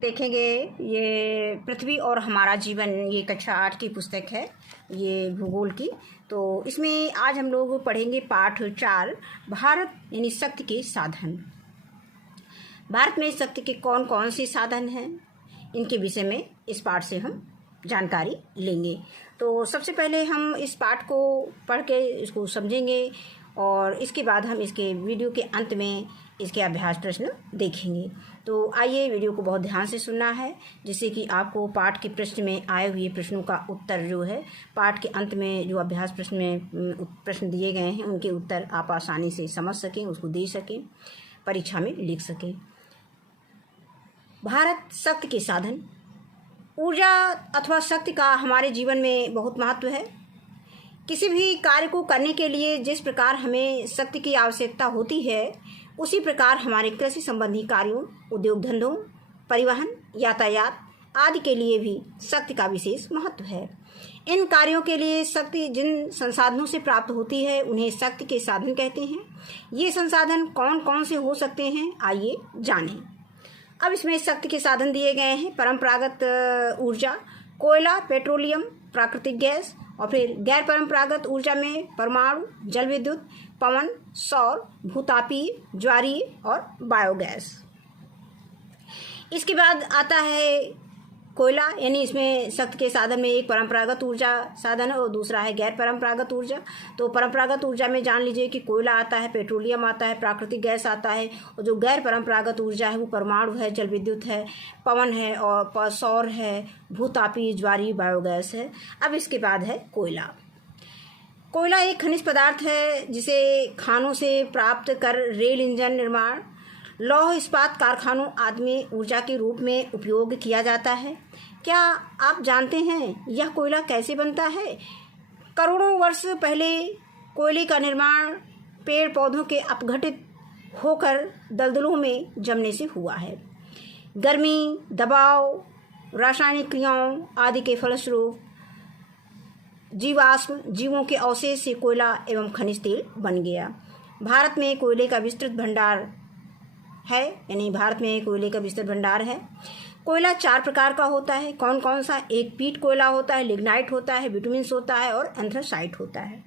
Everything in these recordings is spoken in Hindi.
देखेंगे ये पृथ्वी और हमारा जीवन, ये कक्षा 8 की पुस्तक है, ये भूगोल की। तो इसमें आज हम लोग पढ़ेंगे पाठ 4, भारत यानी शक्ति के साधन। भारत में शक्ति के कौन कौन से साधन हैं, इनके विषय में इस पाठ से हम जानकारी लेंगे। तो सबसे पहले हम इस पाठ को पढ़ के इसको समझेंगे और इसके बाद हम इसके वीडियो के अंत में इसके अभ्यास प्रश्न देखेंगे। तो आइए, वीडियो को बहुत ध्यान से सुनना है, जिससे कि आपको पाठ के प्रश्न में आए हुए प्रश्नों का उत्तर जो है, पाठ के अंत में जो अभ्यास प्रश्न में प्रश्न दिए गए हैं उनके उत्तर आप आसानी से समझ सकें, उसको दे सकें, परीक्षा में लिख सकें। भारत शक्ति के साधन। ऊर्जा अथवा शक्ति का हमारे जीवन में बहुत महत्व है। किसी भी कार्य को करने के लिए जिस प्रकार हमें शक्ति की आवश्यकता होती है, उसी प्रकार हमारे कृषि संबंधी कार्यों, उद्योग धंधों, परिवहन, यातायात आदि के लिए भी शक्ति का विशेष महत्व है। इन कार्यों के लिए शक्ति जिन संसाधनों से प्राप्त होती है उन्हें शक्ति के साधन कहते हैं। ये संसाधन कौन कौन से हो सकते हैं, आइए जानें। अब इसमें शक्ति के साधन दिए गए हैं। परंपरागत ऊर्जा, कोयला, पेट्रोलियम, प्राकृतिक गैस, और फिर गैर परंपरागत ऊर्जा में परमाणु, जल विद्युत, पवन, सौर, भूतापीय, ज्वारीय और बायोगैस। इसके बाद आता है कोयला, यानी इसमें शक्ति के साधन में एक परंपरागत ऊर्जा साधन है और दूसरा है गैर परंपरागत ऊर्जा। तो परंपरागत ऊर्जा में जान लीजिए कि कोयला आता है, पेट्रोलियम आता है, प्राकृतिक गैस आता है, और जो गैर परंपरागत ऊर्जा है वो परमाणु है, जल विद्युत है, पवन है और सौर है, भूतापीय, ज्वारीय, बायोगैस है। अब इसके बाद है कोयला। कोयला एक खनिज पदार्थ है जिसे खानों से प्राप्त कर रेल इंजन निर्माण, लौह इस्पात कारखानों आदि में ऊर्जा के रूप में उपयोग किया जाता है। क्या आप जानते हैं यह कोयला कैसे बनता है? करोड़ों वर्ष पहले कोयले का निर्माण पेड़ पौधों के अपघटित होकर दलदलों में जमने से हुआ है। गर्मी, दबाव, रासायनिक क्रियाओं आदि के फलस्वरूप जीवाश्म जीवों के अवशेष से कोयला एवं खनिज तेल बन गया। भारत में कोयले का विस्तृत भंडार है, यानी भारत में कोयले का विस्तृत भंडार है। कोयला 4 प्रकार का होता है। कौन कौन सा? एक पीट कोयला होता है, लिग्नाइट होता है, बिटुमिन्स होता है और एंथ्रासाइट होता है।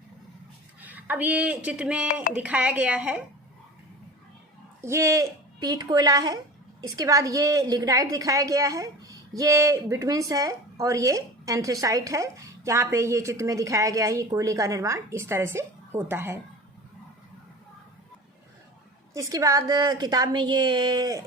अब ये चित्र में दिखाया गया है, ये पीट कोयला है। इसके बाद ये लिग्नाइट दिखाया गया है, ये बिटुमिन्स है और ये एंथ्रासाइट है। यहाँ पे ये चित्र में दिखाया गया है, ये कोयले का निर्माण इस तरह से होता है। इसके बाद किताब में ये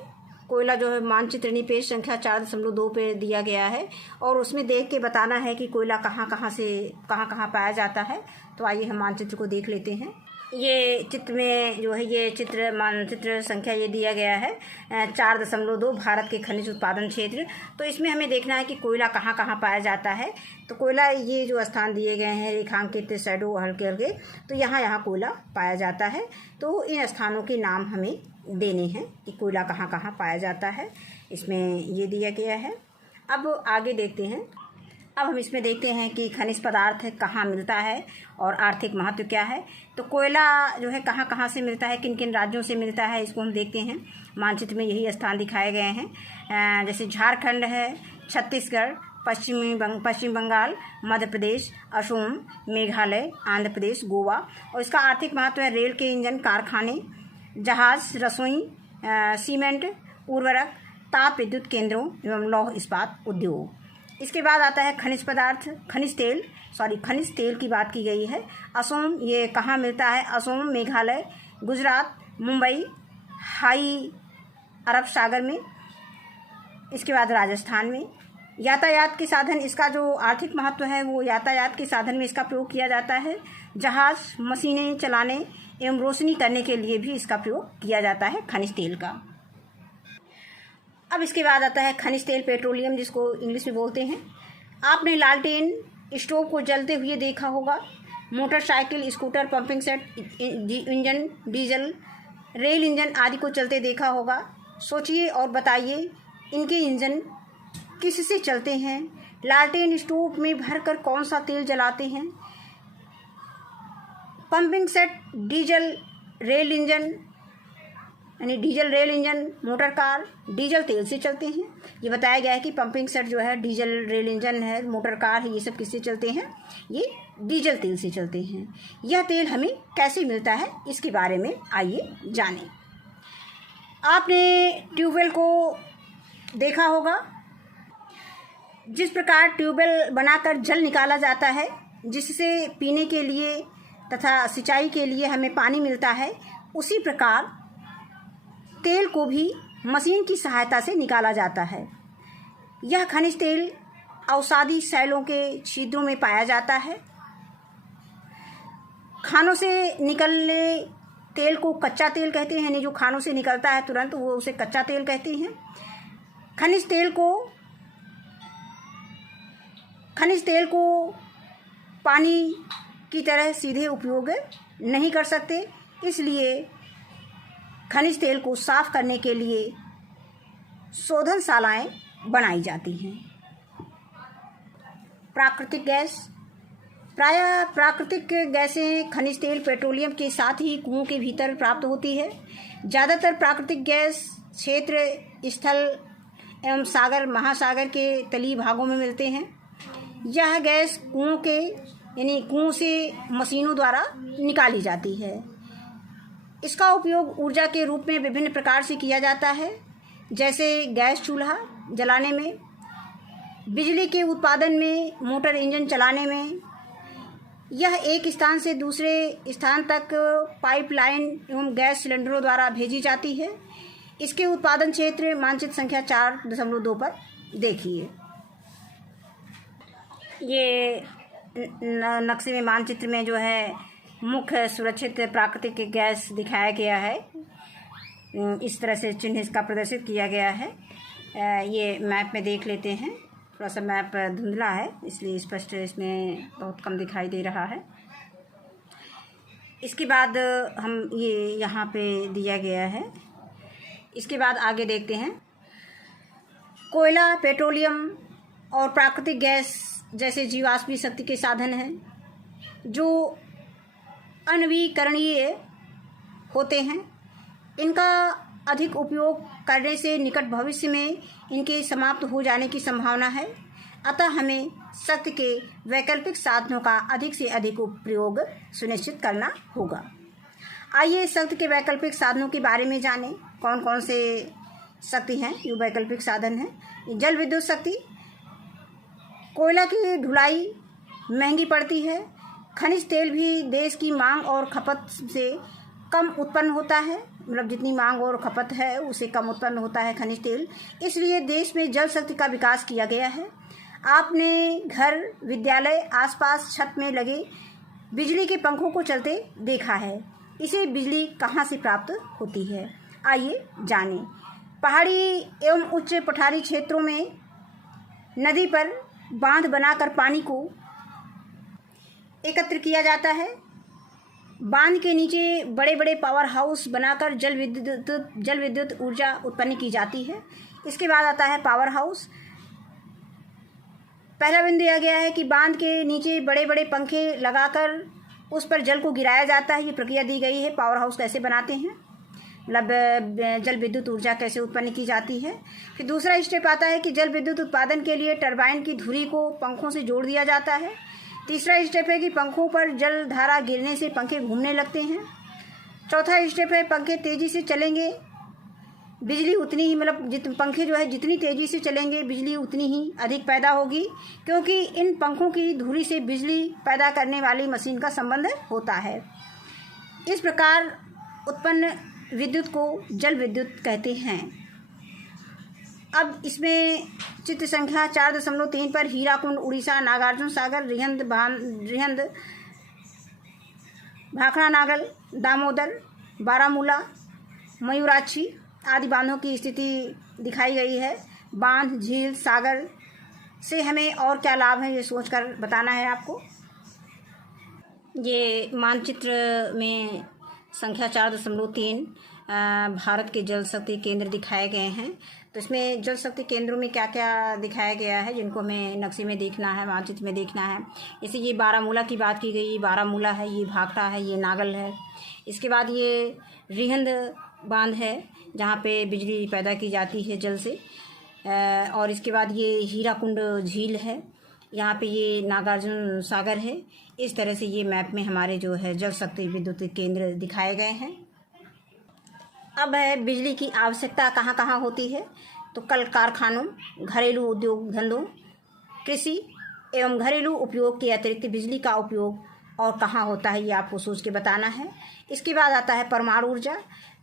कोयला जो है मानचित्र पेज संख्या 4.2 पे दिया गया है और उसमें देख के बताना है कि कोयला कहाँ कहाँ पाया जाता है। तो आइए हम मानचित्र को देख लेते हैं। ये चित्र में जो है, ये चित्र मानचित्र संख्या ये दिया गया है 4.2 भारत के खनिज उत्पादन क्षेत्र। तो इसमें हमें देखना है कि कोयला कहाँ कहाँ पाया जाता है। तो कोयला, ये जो स्थान दिए गए हैं रेखांकित शैडो हल्के हल्के, तो यहाँ कोयला पाया जाता है। तो इन स्थानों के नाम हमें देने हैं कि कोयला कहाँ कहाँ पाया जाता है, इसमें ये दिया गया है। अब आगे देखते हैं। अब हम इसमें देखते हैं कि खनिज पदार्थ कहाँ मिलता है और आर्थिक महत्व क्या है। तो कोयला जो है कहाँ कहाँ से मिलता है, किन किन राज्यों से मिलता है, इसको हम देखते हैं। मानचित्र में यही स्थान दिखाए गए हैं, जैसे झारखंड है, छत्तीसगढ़, पश्चिम बंगाल, मध्य प्रदेश, असम, मेघालय, आंध्र प्रदेश, गोवा। और इसका आर्थिक महत्व है रेल के इंजन, कारखाने, जहाज, रसोई, सीमेंट, उर्वरक, ताप विद्युत केंद्रों एवं लौह इस्पात उद्योग। इसके बाद आता है खनिज पदार्थ, खनिज तेल की बात की गई है। असम, ये कहाँ मिलता है? असम, मेघालय, गुजरात, मुंबई, हाई अरब सागर में। इसके बाद राजस्थान में। यातायात के साधन, इसका जो आर्थिक महत्व है वो यातायात के साधन में इसका प्रयोग किया जाता है। जहाज, मशीनें चलाने एवं रोशनी करने के लिए भी इसका प्रयोग किया जाता है खनिज तेल का। अब इसके बाद आता है खनिज तेल, पेट्रोलियम, जिसको इंग्लिश में बोलते हैं। आपने लालटेन स्टोव को जलते हुए देखा होगा। Motorcycle, scooter, pumping set, engine, diesel, rail engine आदि को चलते देखा होगा। सोचिए और बताइए इनके इंजन किससे चलते हैं? लालटेन स्टोव में भरकर कौन सा तेल जलाते हैं? Pumping set, diesel, rail engine यानी diesel rail engine, motor car diesel तेल से चलते हैं। ये बताया गया है कि पंपिंग सेट जो है डीजल रेल इंजन है, मोटर कार है, ये सब किससे चलते हैं? ये डीजल तेल से चलते हैं। यह तेल हमें कैसे मिलता है, इसके बारे में आइए जानें। आपने ट्यूबवेल को देखा होगा। जिस प्रकार ट्यूबवेल बनाकर जल निकाला जाता है, जिससे पीने के लिए तथा सिंचाई के लिए हमें पानी मिलता है, उसी प्रकार तेल को भी मशीन की सहायता से निकाला जाता है। यह खनिज तेल औषधि सैलों के छिद्रों में पाया जाता है। खानों से निकलने तेल को कच्चा तेल कहते हैं, यानी जो खानों से निकलता है तुरंत, वो उसे कच्चा तेल कहते हैं। खनिज तेल को पानी की तरह सीधे उपयोग नहीं कर सकते, इसलिए खनिज तेल को साफ करने के लिए शोधनशालाएं बनाई जाती हैं। प्राकृतिक गैस, प्रायः प्राकृतिक गैसें खनिज तेल, पेट्रोलियम के साथ ही कुओं के भीतर प्राप्त होती है। ज़्यादातर प्राकृतिक गैस क्षेत्र स्थल एवं सागर महासागर के तलीय भागों में मिलते हैं। यह गैस कुओं से मशीनों द्वारा निकाली जाती है। इसका उपयोग ऊर्जा के रूप में विभिन्न प्रकार से किया जाता है, जैसे गैस चूल्हा जलाने में, बिजली के उत्पादन में, मोटर इंजन चलाने में। यह एक स्थान से दूसरे स्थान तक पाइपलाइन एवं गैस सिलेंडरों द्वारा भेजी जाती है। इसके उत्पादन क्षेत्र मानचित्र संख्या 4.2 पर देखिए। ये नक्शे में, मानचित्र में जो है मुख्य सुरक्षित प्राकृतिक गैस दिखाया गया है। इस तरह से चिन्ह इसका प्रदर्शित किया गया है। ये मैप में देख लेते हैं। थोड़ा सा मैप धुंधला है, इसलिए स्पष्ट इसमें बहुत कम दिखाई दे रहा है। इसके बाद हम ये यहाँ पे दिया गया है। इसके बाद आगे देखते हैं। कोयला, पेट्रोलियम और प्राकृतिक गैस जैसे जीवाश्मीय शक्ति के साधन हैं, जो अनवीकरणीय होते हैं। इनका अधिक उपयोग करने से निकट भविष्य में इनके समाप्त हो जाने की संभावना है। अतः हमें शक्ति के वैकल्पिक साधनों का अधिक से अधिक उपयोग सुनिश्चित करना होगा। आइए शक्ति के वैकल्पिक साधनों के बारे में जानें। कौन कौन से शक्ति हैं, ये वैकल्पिक साधन हैं। जल विद्युत शक्ति। कोयला की ढुलाई महंगी पड़ती है। खनिज तेल भी देश की मांग और खपत से कम उत्पन्न होता है, मतलब जितनी मांग और खपत है उससे कम उत्पन्न होता है खनिज तेल। इसलिए देश में जल शक्ति का विकास किया गया है। आपने घर, विद्यालय, आसपास छत में लगे बिजली के पंखों को चलते देखा है। इसे बिजली कहाँ से प्राप्त होती है, आइए जानें। पहाड़ी एवं उच्च पठारी क्षेत्रों में नदी पर बांध बनाकर पानी को एकत्र किया जाता है। बांध के नीचे बड़े बड़े पावर हाउस बनाकर जल विद्युत ऊर्जा उत्पन्न की जाती है। इसके बाद आता है पावर हाउस। पहला बिंदु दिया गया है कि बांध के नीचे बड़े बड़े पंखे लगाकर उस पर जल को गिराया जाता है। ये प्रक्रिया दी गई है। पावर हाउस कैसे बनाते हैं, मतलब जल विद्युत ऊर्जा कैसे उत्पन्न की जाती है। फिर दूसरा स्टेप आता है कि जल विद्युत उत्पादन के लिए टरबाइन की धुरी को पंखों से जोड़ दिया जाता है। तीसरा स्टेप है कि पंखों पर जल धारा गिरने से पंखे घूमने लगते हैं। चौथा स्टेप है पंखे तेज़ी से चलेंगे, बिजली उतनी ही, मतलब पंखे जो है जितनी तेज़ी से चलेंगे बिजली उतनी ही अधिक पैदा होगी, क्योंकि इन पंखों की धुरी से बिजली पैदा करने वाली मशीन का संबंध होता है। इस प्रकार उत्पन्न विद्युत को जल विद्युत कहते हैं। अब इसमें चित्र संख्या 4.3 पर हीराकुंड, उड़ीसा, नागार्जुन सागर, रिहंद, भाखड़ा नागल, दामोदर, बारामूला, मयूराक्षी आदि बांधों की स्थिति दिखाई गई है। बांध, झील, सागर से हमें और क्या लाभ है, ये सोचकर बताना है आपको। ये मानचित्र में संख्या 4.3 भारत के जल शक्ति केंद्र दिखाए गए हैं। तो इसमें जल शक्ति केंद्रों में क्या क्या दिखाया गया है, जिनको हमें नक्शे में देखना है, मानचित्र में देखना है। जैसे ये बारामूला की बात की गई, बारामूला है, ये भाखड़ा है, ये नागल है। इसके बाद ये रिहंद बांध है जहाँ पे बिजली पैदा की जाती है जल से। और इसके बाद ये हीराकुंड झील है, यहाँ पे ये नागार्जुन सागर है। इस तरह से ये मैप में हमारे जो है जल शक्ति विद्युत केंद्र दिखाए गए हैं। अब है बिजली की आवश्यकता कहाँ कहाँ होती है, तो कल कारखानों, घरेलू उद्योग धंधों, कृषि एवं घरेलू उपयोग के अतिरिक्त बिजली का उपयोग और कहाँ होता है, ये आपको सोच के बताना है। इसके बाद आता है परमाणु ऊर्जा।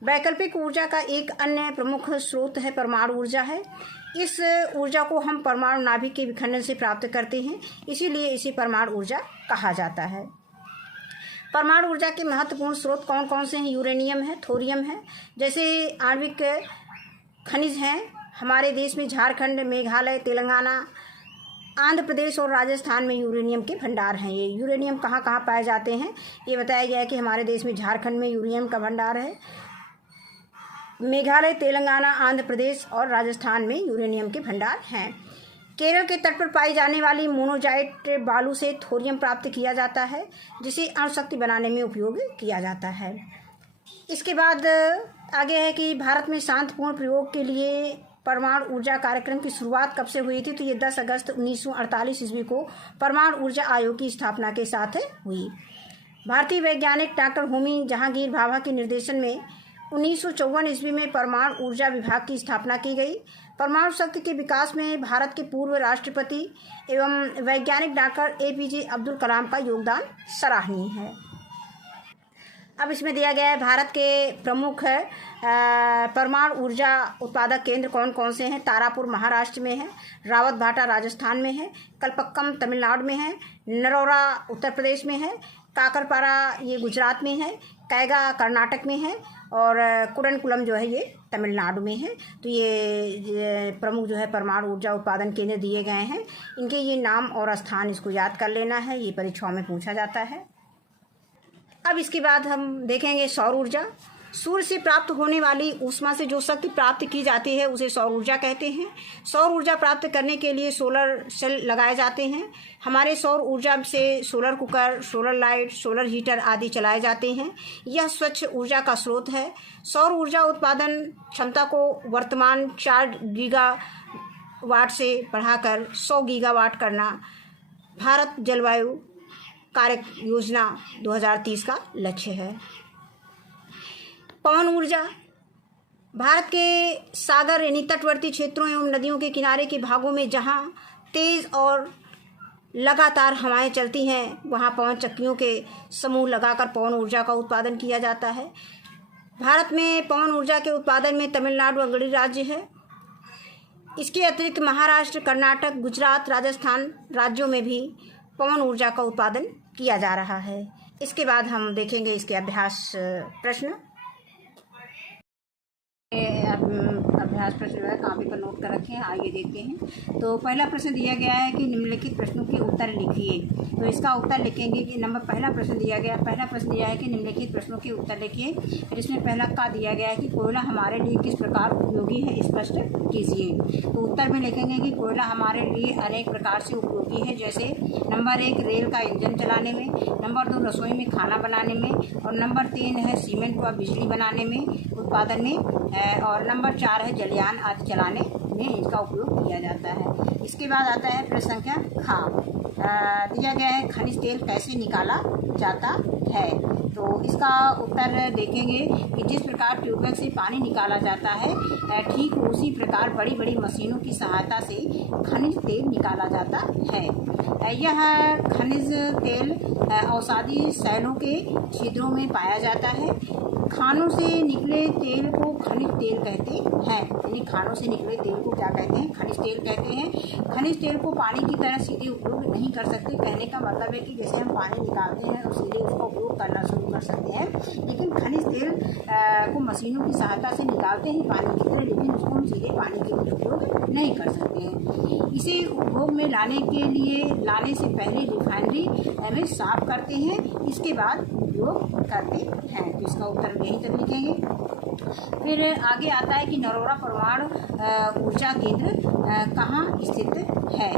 वैकल्पिक ऊर्जा का एक अन्य प्रमुख स्रोत है परमाणु ऊर्जा है। इस ऊर्जा को हम परमाणु नाभिक के विखंडन से प्राप्त करते हैं, इसीलिए इसे परमाणु ऊर्जा कहा जाता है। परमाणु ऊर्जा के महत्वपूर्ण स्रोत कौन कौन से हैं? यूरेनियम है, थोरियम है। जैसे आणविक खनिज हैं हमारे देश में झारखंड, मेघालय, तेलंगाना, आंध्र प्रदेश और राजस्थान में यूरेनियम के भंडार हैं। ये यूरेनियम कहाँ कहाँ पाए जाते हैं ये बताया गया है कि हमारे देश में झारखंड में यूरेनियम का भंडार है, मेघालय, तेलंगाना, आंध्र प्रदेश और राजस्थान में यूरेनियम के भंडार हैं। केरल के तट पर पाई जाने वाली मोनोजाइट बालू से थोरियम प्राप्त किया जाता है, जिसे अणुशक्ति बनाने में उपयोग किया जाता है। इसके बाद आगे है कि भारत में शांतिपूर्ण प्रयोग के लिए परमाणु ऊर्जा कार्यक्रम की शुरुआत कब से हुई थी, तो ये 10 अगस्त 1948 ईस्वी को परमाणु ऊर्जा आयोग की स्थापना के साथ हुई। भारतीय वैज्ञानिक डॉक्टर होमी जहांगीर भाभा के निर्देशन में 1954 ईस्वी में परमाणु ऊर्जा विभाग की स्थापना की गई। परमाणु शक्ति के विकास में भारत के पूर्व राष्ट्रपति एवं वैज्ञानिक डॉक्टर APJ अब्दुल कलाम का योगदान सराहनीय है। अब इसमें दिया गया है भारत के प्रमुख परमाणु ऊर्जा उत्पादक केंद्र कौन कौन से हैं। तारापुर महाराष्ट्र में है, रावतभाटा राजस्थान में है, कलपक्कम तमिलनाडु में है, नरोरा उत्तर प्रदेश में है, काकरपारा ये गुजरात में है, कैगा कर्नाटक में है और कुडनकुलम जो है ये तमिलनाडु में है। तो ये प्रमुख जो है परमाणु ऊर्जा उत्पादन केंद्र दिए गए हैं। इनके ये नाम और स्थान इसको याद कर लेना है, ये परीक्षाओं में पूछा जाता है। अब इसके बाद हम देखेंगे सौर ऊर्जा। सूर्य से प्राप्त होने वाली ऊष्मा से जो शक्ति प्राप्त की जाती है उसे सौर ऊर्जा कहते हैं। सौर ऊर्जा प्राप्त करने के लिए सोलर सेल लगाए जाते हैं। हमारे सौर ऊर्जा से solar cooker, solar light, solar heater आदि चलाए जाते हैं। यह स्वच्छ ऊर्जा का स्रोत है। सौर ऊर्जा उत्पादन क्षमता को वर्तमान 4 गीगावाट से बढ़ाकर 100 गीगावाट करना भारत जलवायु कार्य योजना 2030 का लक्ष्य है। पवन ऊर्जा भारत के सागर यानी तटवर्ती क्षेत्रों एवं नदियों के किनारे के भागों में जहां तेज और लगातार हवाएं चलती हैं वहां पवन चक्कियों के समूह लगाकर पवन ऊर्जा का उत्पादन किया जाता है। भारत में पवन ऊर्जा के उत्पादन में तमिलनाडु अग्रणी राज्य है। इसके अतिरिक्त महाराष्ट्र, कर्नाटक, गुजरात, राजस्थान राज्यों में भी पवन ऊर्जा का उत्पादन किया जा रहा है। इसके बाद हम देखेंगे इसके अभ्यास प्रश्न। अभ्यास प्रश्न जो है कॉपी पर नोट कर रखे हैं, आइए देखते हैं। तो पहला प्रश्न दिया गया है कि निम्नलिखित प्रश्नों के उत्तर लिखिए। तो इसका उत्तर लिखेंगे कि पहला प्रश्न दिया गया है कि निम्नलिखित प्रश्नों के उत्तर लिखिए। फिर इसमें पहला का दिया गया है कि कोयला हमारे लिए किस प्रकार उपयोगी है, स्पष्ट कीजिए। तो उत्तर में लिखेंगे कि कोयला हमारे लिए अनेक प्रकार से उपयोगी है, जैसे नंबर 1 रेल का इंजन चलाने में, नंबर 2 रसोई में खाना बनाने में, और नंबर 3 है सीमेंट व बिजली बनाने में, उत्पादन में, और नंबर 4 है जलयान आदि चलाने में इसका उपयोग किया जाता है। इसके बाद आता है प्रश्न संख्या खा। दिया गया है खनिज तेल कैसे निकाला जाता है। तो इसका उत्तर देखेंगे कि जिस प्रकार ट्यूबवेल से पानी निकाला जाता है ठीक उसी प्रकार बड़ी बड़ी मशीनों की सहायता से खनिज तेल निकाला जाता है। यह खनिज तेल औषधि सैलों के छिद्रों में पाया जाता है। खानों से निकले तेल को खनिज तेल कहते हैं। यानी खानों से निकले तेल को क्या कहते हैं, खनिज तेल कहते हैं। खनिज तेल को पानी की तरह सीधे उपयोग नहीं कर सकते। कहने का मतलब है कि जैसे हम पानी निकालते हैं और सीधे उसका उपयोग करना शुरू कर सकते हैं, लेकिन खनिज तेल को मशीनों की सहायता से निकालते हैं पानी की तरह, लेकिन उसको हम सीधे पानी के लिए उपयोग नहीं कर सकते हैं। इसे उपभोग में लाने से पहले रिफाइनरी में साफ करते हैं, इसके बाद उपयोग करते हैं। तो इसका उत्तर यही तक लिखेंगे। फिर आगे आता है कि नरोरा परमाणु ऊर्जा केंद्र कहाँ स्थित है।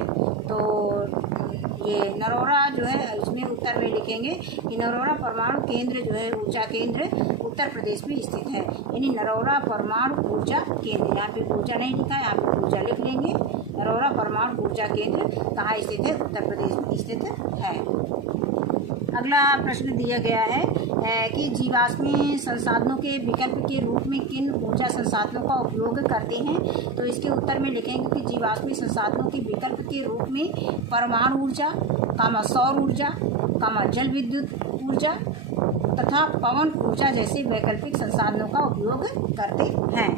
तो ये नरोरा जो है, इसमें उत्तर में लिखेंगे कि नरोरा परमाणु केंद्र जो है, ऊर्जा केंद्र उत्तर प्रदेश में स्थित है। यानी नरोरा परमाणु ऊर्जा केंद्र, यहाँ पे ऊर्जा नहीं लिखा है, यहाँ पे ऊर्जा लिख लेंगे। नरोरा परमाणु ऊर्जा केंद्र कहाँ स्थित है? उत्तर प्रदेश में स्थित है। अगला प्रश्न दिया गया है कि जीवाश्मी संसाधनों के विकल्प के रूप में किन ऊर्जा संसाधनों का उपयोग करते हैं? तो इसके उत्तर में लिखेंगे कि जीवाश्मी संसाधनों के विकल्प के रूप में परमाणु ऊर्जा, सौर ऊर्जा, जल विद्युत ऊर्जा तथा पवन ऊर्जा जैसे वैकल्पिक संसाधनों का उपयोग करते हैं।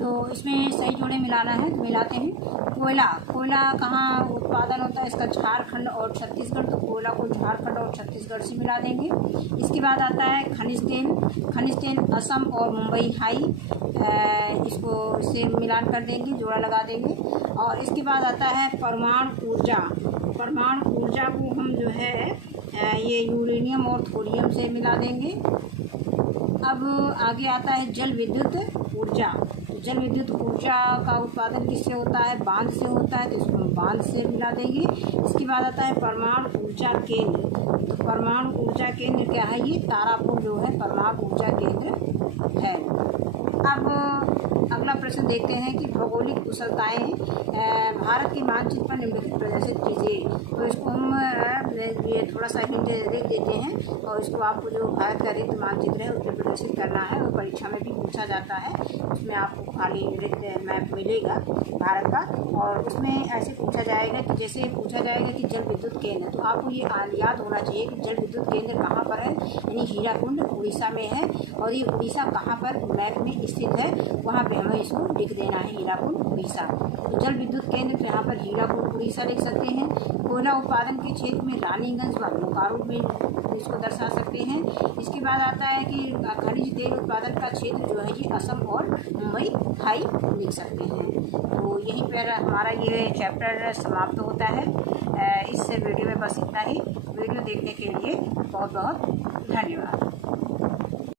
तो इसमें सही जोड़े मिलाना है तो मिलाते हैं। कोयला कहाँ उत्पादन होता है? इसका झारखंड और छत्तीसगढ़, तो कोयला को झारखंड और छत्तीसगढ़ से मिला देंगे। इसके बाद आता है खनिज तेल असम और मुंबई हाई, इसको से मिलान कर देंगे, जोड़ा लगा देंगे। और इसके बाद आता है परमाणु ऊर्जा को हम जो है ये यूरेनियम और थोरियम से मिला देंगे। अब आगे आता है जल विद्युत ऊर्जा। तो जल विद्युत ऊर्जा का उत्पादन किससे होता है? बांध से होता है, तो इसको हम बांध से मिला देंगे। इसके बाद आता है परमाणु ऊर्जा केंद्र। तो परमाणु ऊर्जा केंद्र क्या है? ये तारापुर जो है परमाणु ऊर्जा केंद्र है। अब अगला प्रश्न देखते हैं कि भौगोलिक कुशलताएं भारत के मानचित्र पर निम्नलिखित प्रदर्शित कीजिए। तो इसको हम ये थोड़ा सा हिंट देख देते हैं और इसको आपको जो भारत का रिक्त मानचित्र है उसमें प्रदर्शित करना है और परीक्षा में भी पूछा जाता है। उसमें आपको खाली रिक्त मैप मिलेगा भारत का, और उसमें ऐसे पूछा जाएगा कि जैसे पूछा जाएगा कि जल विद्युत केंद्र, तो आपको ये याद होना चाहिए कि जल विद्युत केंद्र कहाँ पर है। यानी हीराकुंड उड़ीसा में है, और ये उड़ीसा कहाँ पर मैप में स्थित है वहाँ पे हमें इसको लिख देना है, हीराकुंड उड़ीसा। तो जल विद्युत केंद्र तो यहाँ पर हीराकुंड उड़ीसा लिख सकते हैं। कोयला उत्पादन के क्षेत्र में रानीगंज व बोकारो में इसको दर्शा सकते हैं। इसके बाद आता है कि खनिज तेल उत्पादन का क्षेत्र जो है ये असम और मुंबई हाई लिख सकते हैं। तो यहीं पर हमारा ये चैप्टर समाप्त होता है। इस वीडियो में बस इतना ही। वीडियो देखने के लिए बहुत बहुत धन्यवाद।